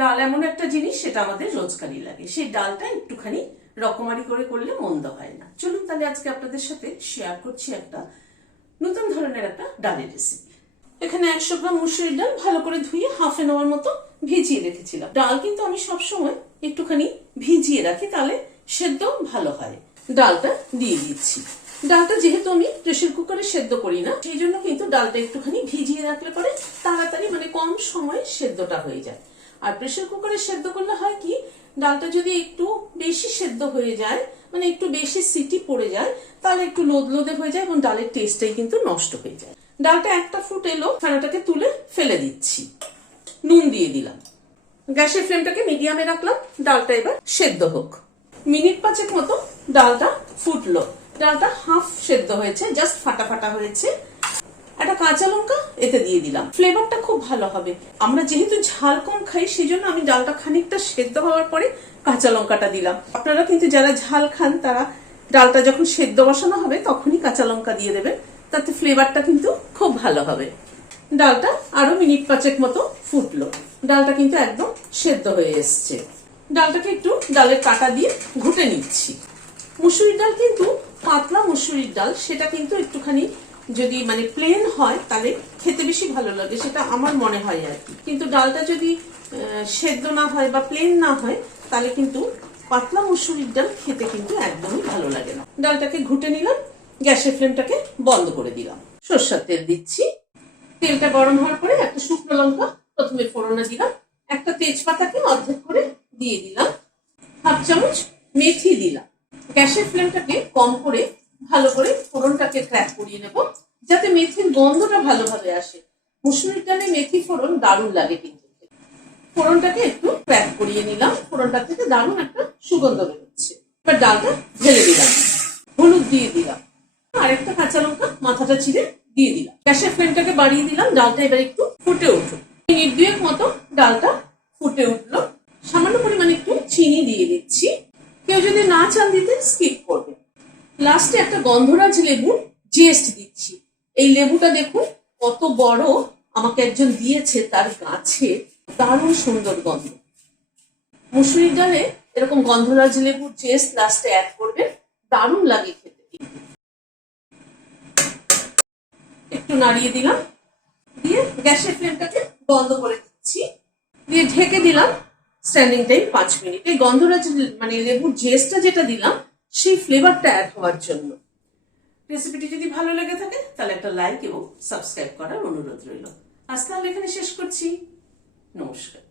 ডাল এমন একটা জিনিস, সেটা আমাদের রোজকারই লাগে। সেই ডালটা একটুখানি রকমারি করে করলে মন্দ হয় না। চলুন তাহলে আজকে আপনাদের সাথে শেয়ার করছি একটা নতুন ধরনের একটা ডালের রেসিপি। এখানে 100 গ্রাম মুসুরির ডাল ভালো করে ধুয়ে হাফ এন আওয়ার মতো ভিজিয়ে রেখেছিলাম। ডাল কিন্তু আমি সবসময় একটুখানি ভিজিয়ে রাখি, তাহলে সেদ্ধ ভালো হয়। ডালটা দিয়ে দিচ্ছি। ডালটা যেহেতু আমি প্রেসার কুকারে সেদ্ধ করি না, সেই জন্য কিন্তু ডালটা একটুখানি ভিজিয়ে রাখলে পরে তাড়াতাড়ি কম সময়ে সেদ্ধটা হয়ে যায়। আর প্রেসার কুকারে সেদ্ধ করলে হয় কি, ডালটা যদি একটু বেশি সেদ্ধ হয়ে যায়, একটু বেশি সিটি পড়ে যায়, তাহলে একটু লোদলোদে হয়ে যায় এবং ডালের টেস্টটাই কিন্তু নষ্ট হয়ে যায়। ডালটা একটা ফুট এলো, ফেনাটাকে তুলে ফেলে দিচ্ছি। নুন দিয়ে দিলাম। গ্যাসের ফ্লেমটাকে মিডিয়ামে রাখলাম। ডালটা এবার সেদ্ধ হোক। মিনিট 5 মতো ডালটা ফুটলো। ডালটা হাফ সেদ্ধ হয়েছে, জাস্ট ফাটা ফাটা হয়েছে। একটা কাঁচা লঙ্কা এতে দিয়ে দিলাম। ফ্লেভারটা খুব ভালো হবে। আমরা যেহেতু ঝাল কম খাই, সেই জন্য আমি ডালটা খানিকটা সেদ্ধ হওয়ার পরে কাঁচা লঙ্কাটা দিলাম। আপনারা কিন্তু যারা ঝাল খান, তারা ডালটা যখন সেদ্ধ বসানো হবে তখনই কাঁচা লঙ্কা দিয়ে দেবেন, তাতে ফ্লেভারটা কিন্তু খুব ভালো হবে। ডালটা আরো মিনিট 5 মতো ফুটলো। ডালটা কিন্তু একদম সেদ্ধ হয়ে এসছে। ডালটাকে একটু ডালের কাঁটা দিয়ে ঘুটে নিচ্ছি। মুসুরির ডাল কিন্তু পাতলা মুসুরির ডাল, সেটা কিন্তু একটুখানি যদি প্লেন হয় তাহলে খেতে বেশি ভালো লাগে, সেটা আমার মনে হয় আর কি। কিন্তু ডালটা যদি সেদ্ধ না হয় বা প্লেন না হয়, তাহলে কিন্তু পাতলা মুসুরির ডাল খেতে কিন্তু একদমই ভালো লাগে না। ডালটাকে ঘুটে নিলাম। গ্যাসের ফ্লেমটাকে বন্ধ করে দিলাম। সরষের তেল দিচ্ছি। তেলটা গরম হওয়ার পরে একটা শুকনো লঙ্কা প্রথমে ফোড়নে দিলাম। একটা তেজপাতাকে অর্ধেক করে দিয়ে দিলাম। হাফ চামচ মেথি দিলাম। গ্যাসের ফ্লেমটাকে কম করে ভালো করে ফোড়নটাকে ক্র্যাক করিয়ে নেব, যাতে মেথির গন্ধটা ভালোভাবে আসে। মুসুরির ডালে মেথি ফোড়ন দারুণ লাগে কিন্তু। ফোড়নটাকে একটু ক্র্যাক করিয়ে নিলাম। ফোড়নটা থেকে দারুণ একটা সুগন্ধ বেরোচ্ছে। এবার ডালটা ঢেলে দিলাম। হলুদ দিয়ে দিলাম। আরেকটা কাঁচা লঙ্কা মাথাটা চিড়ে দিয়ে দিলাম। গ্যাসের ফ্লেমটাকে বাড়িয়ে দিলাম। ডালটা এবার একটু ফুটে উঠুক। মিনিট 2 মতো ডালটা ফুটে উঠলো। সামান্য পরিমাণে একটু চিনি দিয়ে দিচ্ছি। কেউ যদি না চান দিতে, স্কিপ করবে। লাস্টে একটা গন্ধরাজ লেবুর জেস্ট দিচ্ছি। এই লেবুটা দেখুন কত বড়, আমাকে একজন দিয়েছে তার গাছে। দারুণ সুন্দর গন্ধ। মুসুরির ডালে এরকম গন্ধরাজ লেবুর জেস্ট লাস্টে অ্যাড করবে, দারুণ লাগে খেতে। একটু নাড়িয়ে দিলাম, দিয়ে গ্যাসের ফ্লেমটাকে বন্ধ করে দিচ্ছি। দিয়ে ঢেকে দিলাম স্ট্যান্ডিং টাইম 5 মিনিট। এই গন্ধরাজ লেবুর জেস্টটা যেটা দিলাম, সেই ফ্লেভারটা অ্যাড হওয়ার জন্য। রেসিপিটি যদি ভালো লেগে থাকে তাহলে একটা লাইক এবং সাবস্ক্রাইব করার অনুরোধ রইল। আজ তাহলে এখানে শেষ করছি। নমস্কার।